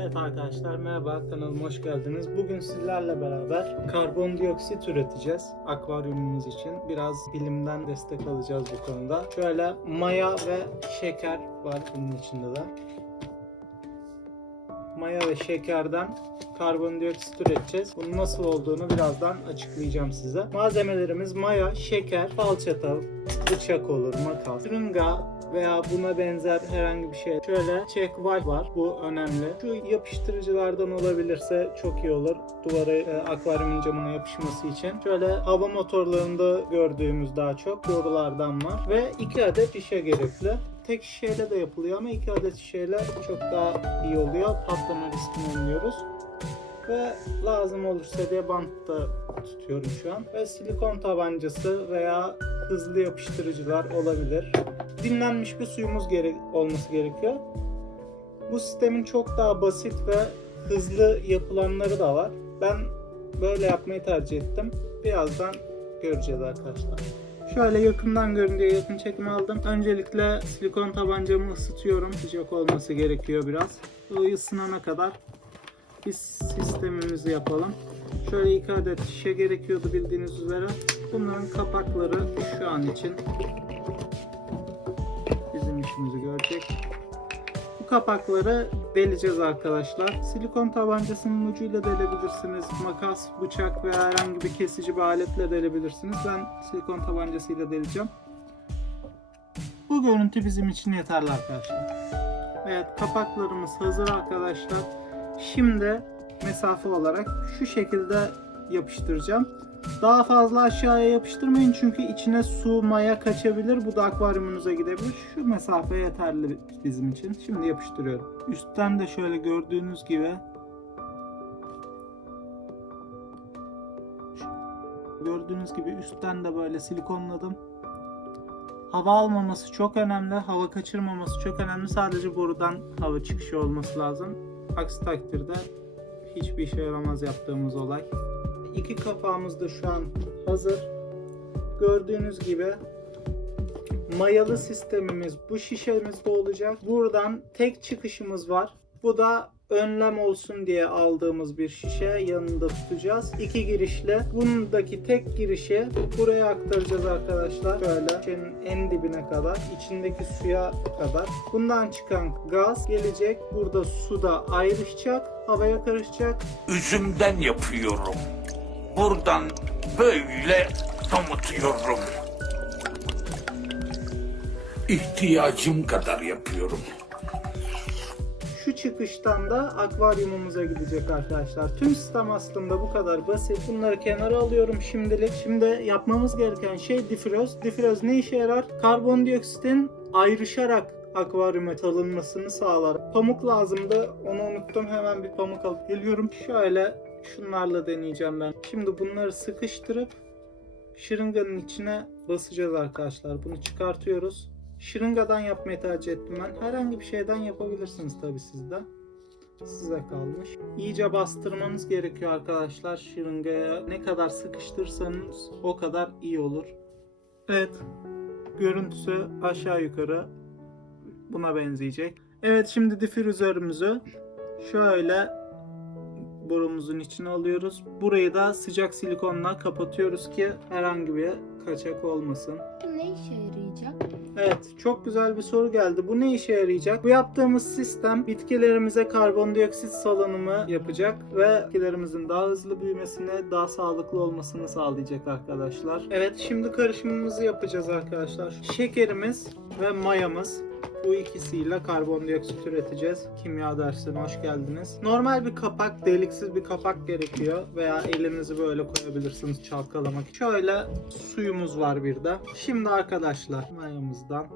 Evet arkadaşlar merhaba kanalıma hoş geldiniz. Bugün sizlerle beraber karbondioksit üreteceğiz akvaryumumuz için. Biraz bilimden destek alacağız bu konuda. Şöyle maya ve şeker var bunun içinde de. Maya ve şekerden karbondioksit üreteceğiz. Bunun nasıl olduğunu birazdan açıklayacağım size. Malzemelerimiz maya, şeker, falçata, bıçak olur, makas, şırınga, veya buna benzer herhangi bir şey. Şöyle check valve var. Bu önemli. Şu yapıştırıcılardan olabilirse çok iyi olur. Duvara e, akvaryumun camına yapışması için. Şöyle hava motorlarında gördüğümüz daha çok borulardan var. Ve iki adet şişe gerekli. Tek şişeyle de yapılıyor ama iki adet şişeyle çok daha iyi oluyor. Patlama riskini önlüyoruz ve lazım olursa diye bantta tutuyorum şu an. Ve silikon tabancası veya hızlı yapıştırıcılar olabilir. Dinlenmiş bir suyumuz gere- olması gerekiyor. Bu sistemin çok daha basit ve hızlı yapılanları da var. Ben böyle yapmayı tercih ettim. Birazdan göreceğiz arkadaşlar. Şöyle yakından görün diye yakın çekim aldım. Öncelikle silikon tabancamı ısıtıyorum. Sıcak olması gerekiyor biraz. Bu ısınana kadar biz sistemimizi yapalım. Şöyle iki adet şişe gerekiyordu bildiğiniz üzere. Bunların kapakları şu an için bizim işimizi görecek. Bu kapakları deleceğiz arkadaşlar. Silikon tabancasının ucuyla delebilirsiniz. Makas, bıçak veya herhangi bir kesici bir aletle delebilirsiniz. Ben silikon tabancasıyla deleceğim. Bu görüntü bizim için yeterli arkadaşlar. Evet kapaklarımız hazır arkadaşlar. Şimdi mesafe olarak şu şekilde yapıştıracağım. Daha fazla aşağıya yapıştırmayın çünkü içine su, maya kaçabilir. Bu da akvaryumunuza gidebilir. Şu mesafe yeterli bizim için. Şimdi yapıştırıyorum. Üstten de şöyle gördüğünüz gibi Gördüğünüz gibi üstten de böyle silikonladım. Hava almaması çok önemli. Hava kaçırmaması çok önemli. Sadece borudan hava çıkışı olması lazım. Aksi takdirde hiçbir işe yaramaz yaptığımız olay. İki kapağımız da şu an hazır. Gördüğünüz gibi mayalı sistemimiz bu şişemizde olacak. Buradan tek çıkışımız var. Bu da önlem olsun diye aldığımız bir şişe yanında tutacağız. İki girişli. Bundaki tek girişi buraya aktaracağız arkadaşlar. Şöyle şişenin en dibine kadar, içindeki suya kadar. Bundan çıkan gaz gelecek. Burada suda ayrışacak, havaya karışacak. üzümden yapıyorum. Buradan böyle damıtıyorum. İhtiyacım kadar yapıyorum. Şu çıkıştan da akvaryumumuza gidecek arkadaşlar. Tüm sistem aslında bu kadar basit. Bunları kenara alıyorum şimdilik. Şimdi yapmamız gereken şey difriz. Difriz ne işe yarar? Karbondioksitin ayrışarak akvaryuma salınmasını sağlar. Pamuk lazımdı. Onu unuttum. Hemen bir pamuk alıp geliyorum. Şöyle şunlarla deneyeceğim ben. Şimdi bunları sıkıştırıp şırınganın içine basacağız arkadaşlar. Bunu çıkartıyoruz. Şırıngadan yapmayı tercih ettim ben. Herhangi bir şeyden yapabilirsiniz tabi siz de. Size kalmış. İyice bastırmanız gerekiyor arkadaşlar şırıngaya. Ne kadar sıkıştırsanız o kadar iyi olur. Evet. Görüntüsü aşağı yukarı buna benzeyecek. Evet şimdi difüzörümüzü şöyle borumuzun içine alıyoruz. Burayı da sıcak silikonla kapatıyoruz ki herhangi bir kaçak olmasın. Ne işe yarayacak? Evet, çok güzel bir soru geldi. Bu ne işe yarayacak? Bu yaptığımız sistem bitkilerimize karbondioksit salınımı yapacak ve bitkilerimizin daha hızlı büyümesini, daha sağlıklı olmasını sağlayacak arkadaşlar. Evet, şimdi karışımımızı yapacağız arkadaşlar. Şekerimiz ve mayamız. Bu ikisiyle karbondioksit üreteceğiz. Kimya dersine hoş geldiniz. Normal bir kapak, deliksiz bir kapak gerekiyor veya elinizi böyle koyabilirsiniz çalkalamak. için. Şöyle suyumuz var bir de. Şimdi arkadaşlar mayamızdan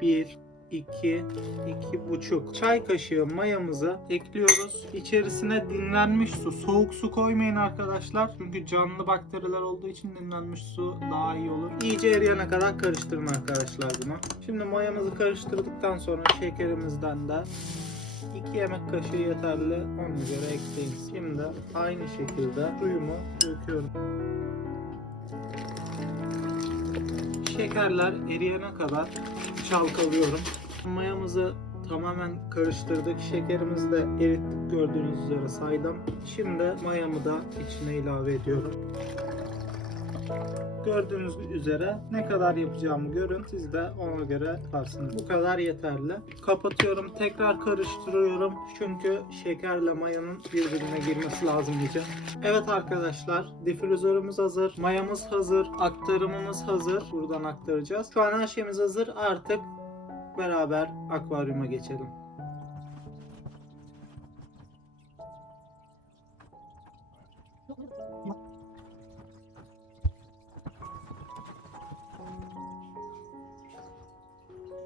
1 2 iki buçuk çay kaşığı mayamızı ekliyoruz. İçerisine dinlenmiş su, soğuk su koymayın arkadaşlar. Çünkü canlı bakteriler olduğu için dinlenmiş su daha iyi olur. İyice eriyene kadar karıştırın arkadaşlar bunu. Şimdi mayamızı karıştırdıktan sonra şekerimizden de 2 yemek kaşığı yeterli ona göre ekleyin. Şimdi aynı şekilde suyumu döküyorum. Şekerler eriyene kadar çalkalıyorum. Mayamızı tamamen karıştırdık. Şekerimizi de erittik gördüğünüz üzere saydım. Şimdi mayamı da içine ilave ediyorum. Gördüğünüz üzere ne kadar yapacağımı görün. Siz de ona göre yaparsınız. Bu kadar yeterli. Kapatıyorum. Tekrar karıştırıyorum. Çünkü şekerle mayanın birbirine girmesi lazım iyice. Evet arkadaşlar. Difüzörümüz hazır. Mayamız hazır. Aktarımımız hazır. Buradan aktaracağız. Şu an her şeyimiz hazır. Artık beraber akvaryuma geçelim.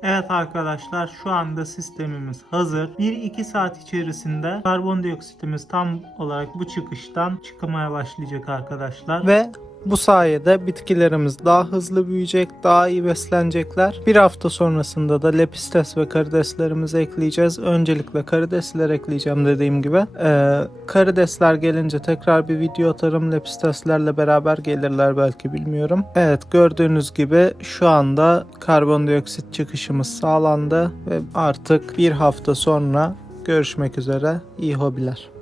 Evet arkadaşlar şu anda sistemimiz hazır. 1-2 saat içerisinde karbondioksitimiz tam olarak bu çıkıştan çıkmaya başlayacak arkadaşlar. Ve bu sayede bitkilerimiz daha hızlı büyüyecek, daha iyi beslenecekler. Bir hafta sonrasında da lepistes ve karideslerimizi ekleyeceğiz. Öncelikle karidesler ekleyeceğim dediğim gibi. Ee, karidesler gelince tekrar bir video atarım. Lepisteslerle beraber gelirler belki bilmiyorum. Evet gördüğünüz gibi şu anda karbondioksit çıkışımız sağlandı ve artık bir hafta sonra görüşmek üzere. İyi hobiler.